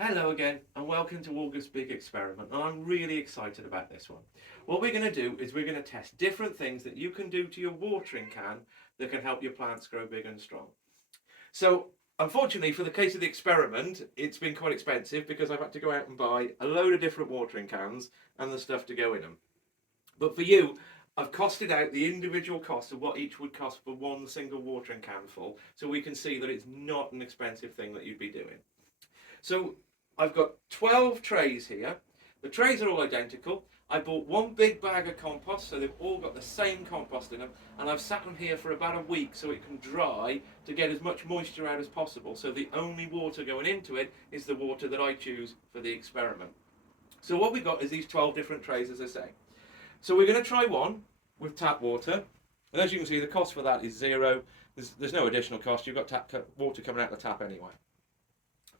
Hello again and welcome to August's Big Experiment, and I'm really excited about this one. What we're going to do is we're going to test different things that you can do to your watering can that can help your plants grow big and strong. So unfortunately for the case of the experiment, it's been quite expensive because I've had to go out and buy a load of different watering cans and the stuff to go in them. But for you, I've costed out the individual cost of what each would cost for one single watering can full, so we can see that it's not an expensive thing that you'd be doing. So I've got 12 trays here. The trays are all identical. I bought one big bag of compost, so they've all got the same compost in them, and I've sat them here for about a week so it can dry to get as much moisture out as possible. So the only water going into it is the water that I choose for the experiment. So what we've got is these 12 different trays, as I say. So we're going to try one with tap water, and as you can see, the cost for that is zero. There's no additional cost. You've got water coming out the tap anyway.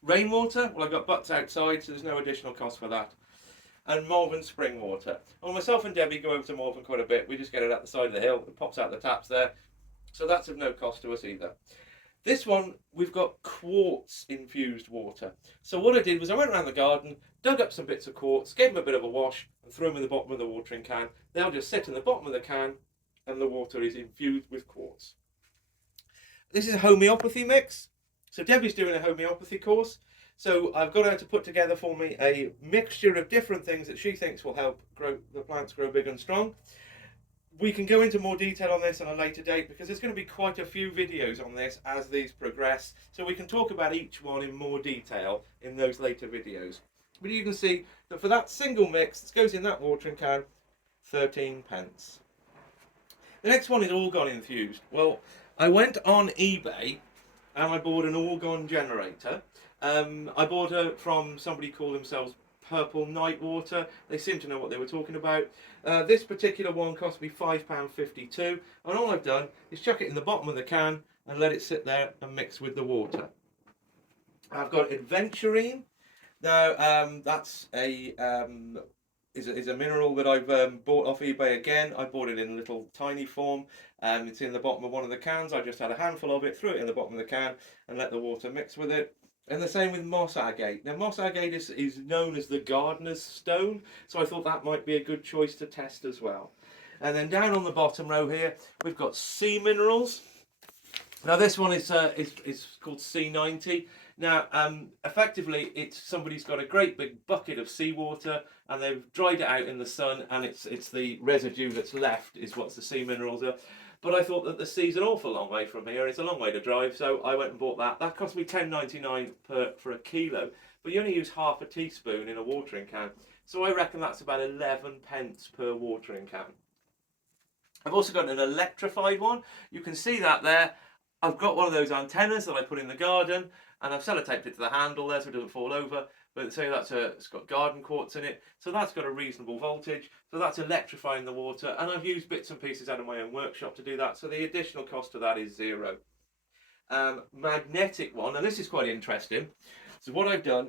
Rainwater, well, I've got butts outside, so there's no additional cost for that. And Malvern spring water. Well, myself and Debbie go over to Malvern quite a bit. We just get it at the side of the hill. It pops out the taps there. So that's of no cost to us either. This one, we've got quartz infused water. So what I did was I went around the garden, dug up some bits of quartz, gave them a bit of a wash, and threw them in the bottom of the watering can. They'll just sit in the bottom of the can, and the water is infused with quartz. This is a homeopathy mix. So Debbie's doing a homeopathy course. So I've got her to put together for me a mixture of different things that she thinks will help grow the plants grow big and strong. We can go into more detail on this on a later date because there's going to be quite a few videos on this as these progress. So we can talk about each one in more detail in those later videos. But you can see that for that single mix that goes in that watering can, 13 pence. The next one is Orgon infused. Well, I went on eBay and I bought an Orgon generator. I bought it from somebody called themselves Purple Night Water. They seem to know what they were talking about. This particular one cost me £5.52, and all I've done is chuck it in the bottom of the can and let it sit there and mix with the water. I've got Adventurine. Now that's is a mineral that I've bought off eBay again. I bought it in a little tiny form. It's in the bottom of one of the cans. I just had a handful of it, threw it in the bottom of the can and let the water mix with it. And the same with moss agate. Now moss agate is known as the gardener's stone, so I thought that might be a good choice to test as well. And then down on the bottom row here, we've got sea minerals. Now this one is called C90. Now, effectively, it's somebody's got a great big bucket of seawater and they've dried it out in the sun, and it's the residue that's left is what the sea minerals are. But I thought that the sea's an awful long way from here. It's a long way to drive, so I went and bought that. That cost me £10.99 for a kilo, but you only use half a teaspoon in a watering can. So I reckon that's about 11 pence per watering can. I've also got an electrified one. You can see that there. I've got one of those antennas that I put in the garden, and I've sellotaped it to the handle there so it doesn't fall over. But say it's got garden quartz in it, so that's got a reasonable voltage. So that's electrifying the water, and I've used bits and pieces out of my own workshop to do that. So the additional cost of that is zero. Magnetic one, and this is quite interesting. So what I've done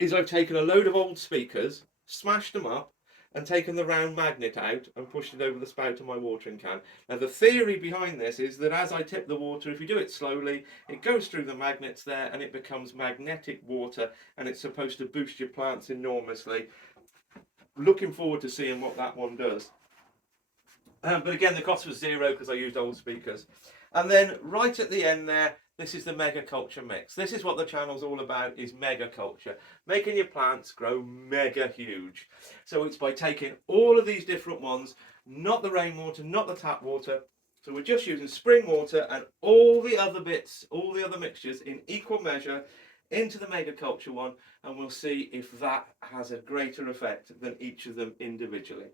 is I've taken a load of old speakers, smashed them up, and taken the round magnet out and pushed it over the spout of my watering can. Now the theory behind this is that as I tip the water, if you do it slowly, it goes through the magnets there and it becomes magnetic water, and it's supposed to boost your plants enormously. Looking forward to seeing what that one does. But again, the cost was zero because I used old speakers. And then right at the end there, this is the mega culture mix. This is what the channel's all about, is mega culture. Making your plants grow mega huge. So it's by taking all of these different ones, not the rainwater, not the tap water. So we're just using spring water and all the other bits, all the other mixtures in equal measure into the mega culture one, and we'll see if that has a greater effect than each of them individually.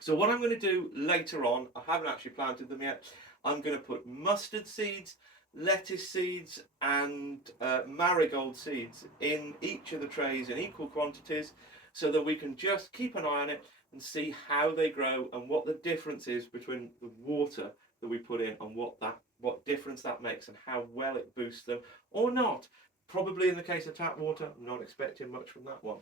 So what I'm going to do later on, I haven't actually planted them yet, I'm going to put mustard seeds, lettuce seeds and marigold seeds in each of the trays in equal quantities, so that we can just keep an eye on it and see how they grow and what the difference is between the water that we put in and what difference that makes and how well it boosts them or not. Probably in the case of tap water, I'm not expecting much from that one.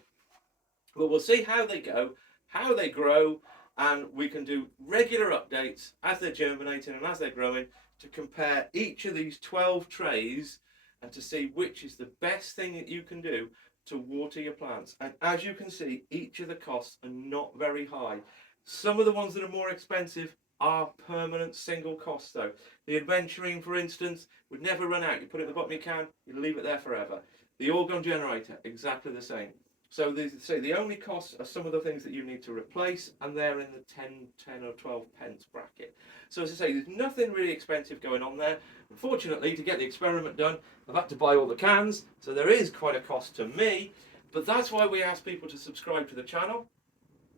But we'll see how they go, how they grow, and we can do regular updates as they're germinating and as they're growing to compare each of these 12 trays and to see which is the best thing that you can do to water your plants. And as you can see, each of the costs are not very high. Some of the ones that are more expensive are permanent single costs though. The Adventurine, for instance, would never run out. You put it at the bottom of your can, you leave it there forever. The orgone generator, exactly the same. So the only costs are some of the things that you need to replace, and they're in the 10 or 12 pence bracket. So as I say, there's nothing really expensive going on there. Unfortunately, to get the experiment done, I've had to buy all the cans, so there is quite a cost to me, but that's why we ask people to subscribe to the channel.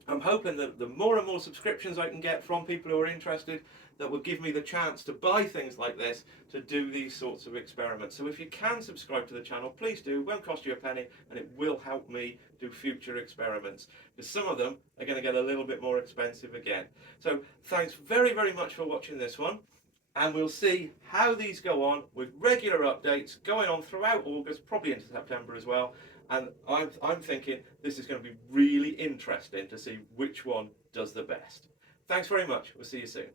I'm hoping that the more and more subscriptions I can get from people who are interested, that will give me the chance to buy things like this to do these sorts of experiments. So if you can subscribe to the channel, please do. It won't cost you a penny, and it will help me do future experiments, because some of them are going to get a little bit more expensive again. So thanks very, very much for watching this one, and we'll see how these go on with regular updates going on throughout August, probably into September as well. And I'm thinking this is going to be really interesting to see which one does the best. Thanks very much. We'll see you soon.